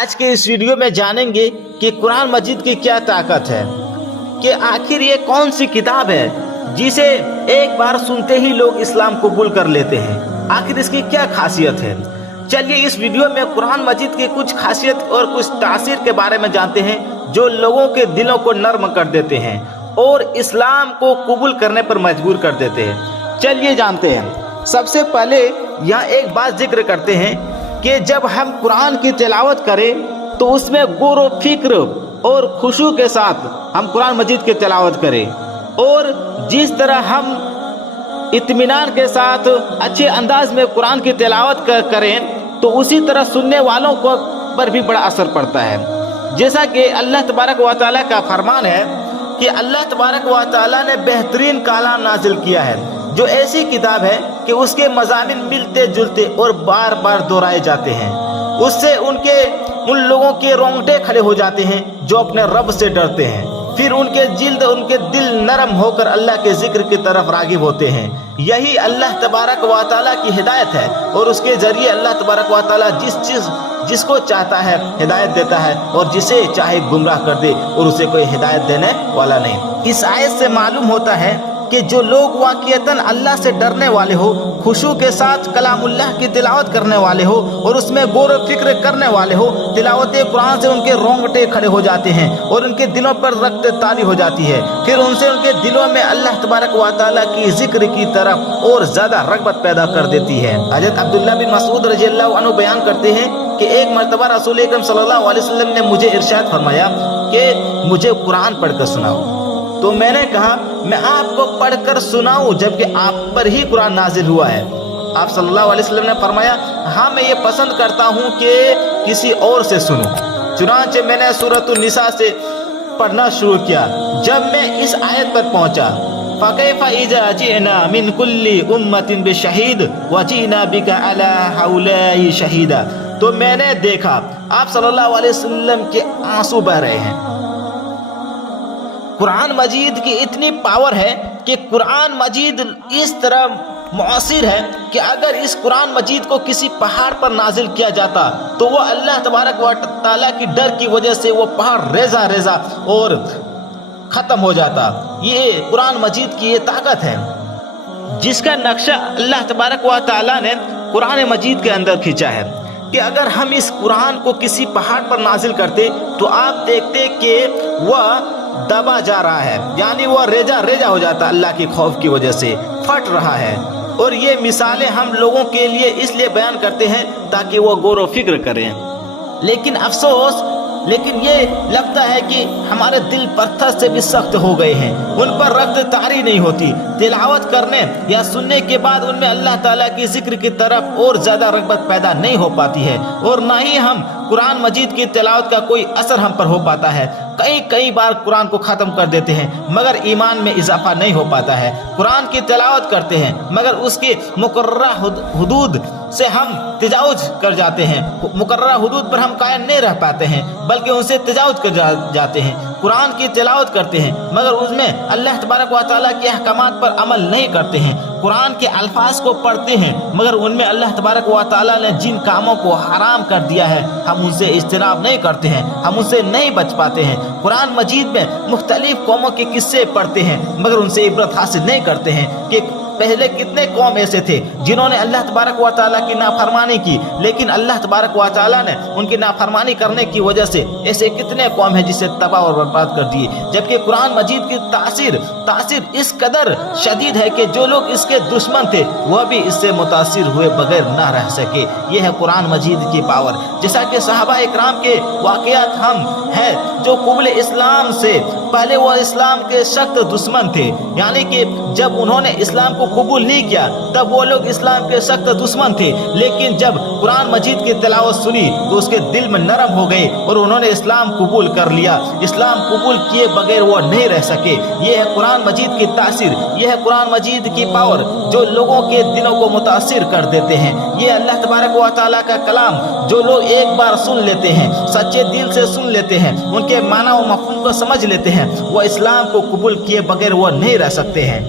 आज के इस वीडियो में जानेंगे कि कुरान मजीद की क्या ताकत है, कि आखिर ये कौन सी किताब है जिसे एक बार सुनते ही लोग इस्लाम कबूल कर लेते हैं। आखिर इसकी क्या खासियत है। चलिए इस वीडियो में कुरान मजीद की कुछ खासियत और कुछ तासीर के बारे में जानते हैं जो लोगों के दिलों को नर्म कर देते हैं और इस्लाम को कबूल करने पर मजबूर कर देते हैं। चलिए जानते हैं। सबसे पहले यहाँ एक बात जिक्र करते हैं कि जब हम कुरान की तिलावत करें तो उसमें गौर व फिक्र और खुशू के साथ हम कुरान मजीद की तिलावत करें, और जिस तरह हम इत्मीनान के साथ अच्छे अंदाज में कुरान की तिलावत करें तो उसी तरह सुनने वालों को पर भी बड़ा असर पड़ता है। जैसा कि अल्लाह तबारक व तआला का फरमान है कि अल्लाह तबारक व तआला ने बेहतरीन कलाम नाजिल किया है, जो ऐसी किताब है कि उसके मज़ामिन मिलते जुलते और बार बार दोहराए जाते हैं। उससे उन लोगों के रोंगटे खड़े हो जाते हैं जो अपने रब से डरते हैं, फिर उनके दिल नरम होकर अल्लाह के जिक्र की तरफ रागिब होते हैं। यही अल्लाह तबारक व तआला की हिदायत है, और उसके जरिए अल्लाह तबारक व तआला जिसको चाहता है हिदायत देता है, और जिसे चाहे गुमराह कर दे, और उसे कोई हिदायत देने वाला नहीं। इस आयत से मालूम होता है कि जो लोग वाक़ियतन अल्लाह से डरने वाले हो, खुशू के साथ कलामुल्लाह की तिलावत करने वाले हो और उसमें गौर व फिक्र करने वाले हो, तिलावत कुरान से उनके रोंगटे खड़े हो जाते हैं और उनके दिलों पर रक्त तारी हो जाती है। फिर उनसे उनके दिलों में अल्लाह तबारक व तआला की जिक्र की तरफ और ज़्यादा रग़बत पैदा कर देती है। हज़रत अब्दुल्लाह बिन मसूद रज़ियल्लाहु अन्हु बयान करते हैं कि एक मरतबा रसूल अकरम सल्लल्लाहु अलैहि वसल्लम ने मुझे इरशाद फरमाया कि मुझे कुरान पढ़कर सुनाओ। तो मैंने कहा मैं आपको पढ़कर सुनाऊं जबकि आप पर ही कुरान नाजिल हुआ है। आप सल्लल्लाहु अलैहि वसल्लम ने फरमाया हाँ, मैं ये पसंद करता हूँ कि किसी और से सुनूं। चुनांचे मैंने सूरतुन निसा से पढ़ना शुरू किया। जब मैं इस आयत पर पहुँचा, फ़कैफ़ इज़ा जिअना मिन कुल्ली उम्मतिन बिशहीद व जीना बिका अला हाउलाई शहीदा, तो मैंने देखा आप सल्लल्लाहु अलैहि वसल्लम के आंसू बह रहे हैं। कुरान मजीद की इतनी पावर है कि कुरान मजीद इस तरह मुअस्सिर है कि अगर इस कुरान मजीद को किसी पहाड़ पर नाजिल किया जाता तो वो अल्लाह तबारक व तआला की डर की वजह से वो पहाड़ रेजा रेजा और ख़त्म हो जाता। ये कुरान मजीद की ये ताकत है जिसका नक्शा अल्लाह तबारक व तआला ने कुरान मजीद के अंदर खींचा है कि अगर हम इस कुरान को किसी पहाड़ पर नाजिल करते तो आप देखते कि वह दबा जा रहा है, यानी वह रेजा रेजा हो जाता, अल्लाह की खौफ की वजह से फट रहा है। और ये मिसालें हम लोगों के लिए इसलिए बयान करते हैं ताकि वो गौर व फिक्र करें। लेकिन अफसोस, ये लगता है कि हमारे दिल पत्थर से भी सख्त हो गए हैं, उन पर रक्त तारी नहीं होती। तिलावत करने या सुनने के बाद उनमें अल्लाह ताला की जिक्र की तरफ और ज़्यादा रग़बत पैदा नहीं हो पाती है, और ना ही हम कुरान मजीद की तिलावत का कोई असर हम पर हो पाता है। कई बार कुरान को ख़त्म कर देते हैं मगर ईमान में इजाफा नहीं हो पाता है। कुरान की तिलावत करते हैं मगर उसके मुकर्ररा हुदूद से हम तजावुज़ कर जाते हैं, मुकर्ररा हुदूद पर हम कायम नहीं रह पाते हैं बल्कि उनसे तजावुज़ कर जाते हैं। कुरान की तिलावत करते हैं मगर उसमें अल्लाह तबारक व तआला के अहकामात पर अमल नहीं करते हैं। कुरान के अल्फाज को पढ़ते हैं मगर उनमें अल्लाह तबारक व तआला ने जिन कामों को हराम कर दिया है हम उनसे इज्तिनाब नहीं करते हैं, हम उनसे नहीं बच पाते हैं। कुरान मजीद में मुख्तलिफ कौमों के किस्से पढ़ते हैं मगर उनसे इबरत हासिल नहीं करते हैं कि पहले कितने कौम ऐसे थे जिन्होंने अल्लाह तबारक व तआला की नाफरमानी की, लेकिन अल्लाह तबारक व तआला ने उनकी नाफरमानी करने की वजह से ऐसे कितने कौम है जिसे तबाह और बर्बाद कर दिए। जबकि कुरान मजीद की तासीर इस कदर शदीद है कि जो लोग इसके दुश्मन थे वह भी इससे मुतासिर हुए बगैर ना रह सके। यह है कुरान मजीद की पावर। जैसा कि सहाबा इकराम के वाक़यात हम हैं जो क़ुबल इस्लाम से पहले वह इस्लाम के सख्त दुश्मन थे, यानी कि जब उन्होंने इस्लाम को कबूल नहीं किया तब वो लोग इस्लाम के सख्त दुश्मन थे, लेकिन जब कुरान मजीद की तिलावत सुनी तो उसके दिल में नरम हो गए और उन्होंने इस्लाम कबूल कर लिया। इस्लाम कबूल किए बगैर वो नहीं रह सके। ये है कुरान मजीद की तासीर, ये है कुरान मजीद की पावर जो लोगों के दिलों को मुतासिर कर देते हैं। ये अल्लाह तबारक व तआला का कलाम जो लोग एक बार सुन लेते हैं, सच्चे दिल से सुन लेते हैं, उनके माना और मफ़हूम को समझ लेते हैं, वह इस्लाम को कबूल किए बगैर वो नहीं रह सकते हैं।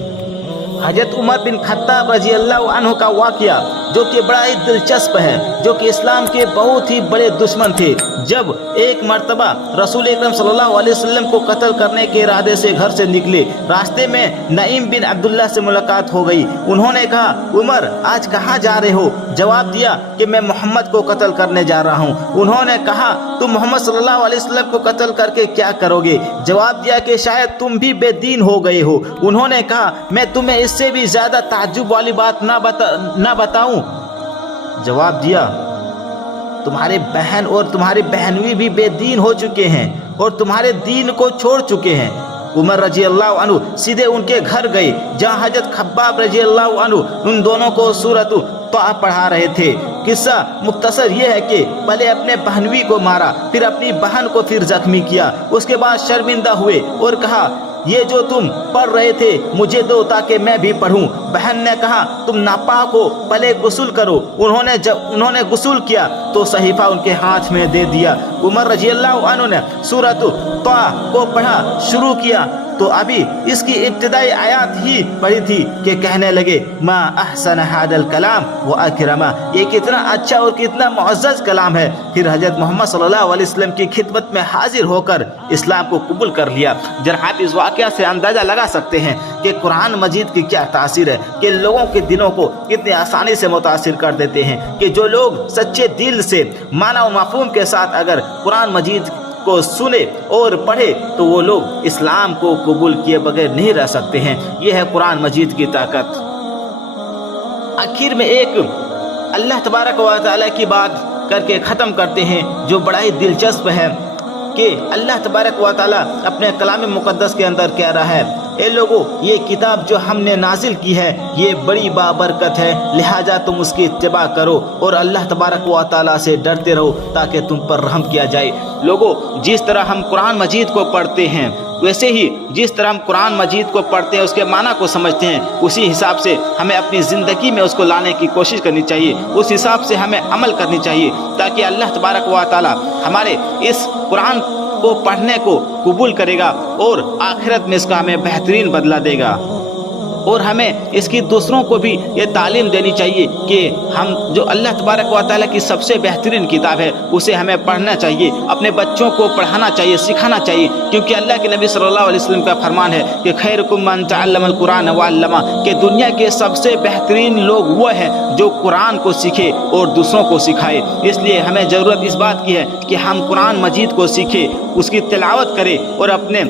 हज़रत उमर बिन खत्ताब रज़ी अल्लाह अन्हु का वाक़या जो कि बड़ा ही दिलचस्प है। جو کہ اسلام کے بہت ہی بڑے دشمن تھے، جب ایک مرتبہ رسول اکرم صلی اللہ علیہ وسلم کو قتل کرنے کے ارادے سے گھر سے نکلے، راستے میں نعیم بن عبداللہ سے ملاقات ہو گئی۔ انہوں نے کہا، عمر آج کہاں جا رہے ہو؟ جواب دیا کہ میں محمد کو قتل کرنے جا رہا ہوں۔ انہوں نے کہا، تم محمد صلی اللہ علیہ وسلم کو قتل کر کے کیا کرو گے؟ جواب دیا کہ شاید تم بھی بے دین ہو گئے ہو۔ انہوں نے کہا، میں تمہیں اس سے بھی زیادہ تعجب والی بات نہ بتاؤں؟ جواب دیا، تمہارے بہن اور تمہاری بہنوئی بھی بے دین ہو چکے ہیں اور تمہارے دین کو چھوڑ چکے ہیں۔ عمر رضی اللہ عنہ سیدھے ان کے گھر گئے جہاں حضرت خباب رضی اللہ عنہ ان دونوں کو سورۃ طٰ پڑھا رہے تھے۔ قصہ مختصر یہ ہے کہ پہلے اپنے بہنوئی کو مارا، پھر اپنی بہن کو پھر زخمی کیا، اس کے بعد شرمندہ ہوئے اور کہا، یہ جو تم پڑھ رہے تھے مجھے دو تاکہ میں بھی پڑھوں۔ بہن نے کہا، تم ناپاک ہو، پہلے غسل کرو۔ انہوں نے غسل کیا تو صحیفہ ان کے ہاتھ میں دے دیا۔ عمر رضی اللہ عنہ نے سورۃ طٰ کو پڑھا شروع کیا تو ابھی اس کی ابتدائی آیات ہی پڑھی تھی کہ کہنے لگے، ما احسن ھذا الکلام واکرمہ، یہ کتنا اچھا اور کتنا معزز کلام ہے۔ پھر حضرت محمد صلی اللہ علیہ وسلم کی خدمت میں حاضر ہو کر اسلام کو قبول کر لیا۔ جب آپ اس واقعہ سے اندازہ لگا سکتے ہیں کہ قرآن مجید کی کیا تاثیر ہے، کہ لوگوں کے دلوں کو کتنی آسانی سے متاثر کر دیتے ہیں، کہ جو لوگ سچے دل سے معنی و مفہوم کے ساتھ اگر قرآن مجید کو سنے اور پڑھے تو وہ لوگ اسلام کو قبول کیے بغیر نہیں رہ سکتے ہیں۔ یہ ہے قرآن مجید کی طاقت۔ آخر میں ایک اللہ تبارک و تعالیٰ کی بات کر کے ختم کرتے ہیں جو بڑا ہی دلچسپ ہے کہ اللہ تبارک و تعالیٰ اپنے کلام مقدس کے اندر کہہ رہا ہے، اے لوگو، یہ کتاب جو ہم نے نازل کی ہے یہ بڑی بابرکت ہے، لہٰذا تم اس کی اتباع کرو اور اللہ تبارک و تعالیٰ سے ڈرتے رہو تاکہ تم پر رحم کیا جائے۔ لوگو، جس طرح ہم قرآن مجید کو پڑھتے ہیں، ویسے ہی جس طرح ہم قرآن مجید کو پڑھتے ہیں، اس کے معنی کو سمجھتے ہیں، اسی حساب سے ہمیں اپنی زندگی میں اس کو لانے کی کوشش کرنی چاہیے، اس حساب سے ہمیں عمل کرنی چاہیے تاکہ اللہ تبارک و تعالیٰ ہمارے اس قرآن کو پڑھنے کو قبول کرے گا اور آخرت میں اس کا ہمیں بہترین بدلہ دے گا۔ اور ہمیں اس کی دوسروں کو بھی یہ تعلیم دینی چاہیے کہ ہم جو اللہ تبارک و تعالیٰ کی سب سے بہترین کتاب ہے اسے ہمیں پڑھنا چاہیے، اپنے بچوں کو پڑھانا چاہیے، سکھانا چاہیے، کیونکہ اللہ کے نبی صلی اللہ علیہ وسلم کا فرمان ہے کہ خیرکم من تعلم القرآن وعلمہ، کہ دنیا کے سب سے بہترین لوگ وہ ہیں جو قرآن کو سیکھے اور دوسروں کو سکھائے۔ اس لیے ہمیں ضرورت اس بات کی ہے کہ ہم قرآن مجید کو سیکھیں، اس کی تلاوت کریں اور اپنے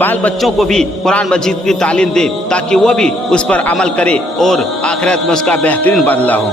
بال بچوں کو بھی قرآن مجید کی تعلیم دے تاکہ وہ بھی اس پر عمل کرے اور آخرت میں اس کا بہترین بدلہ ہو۔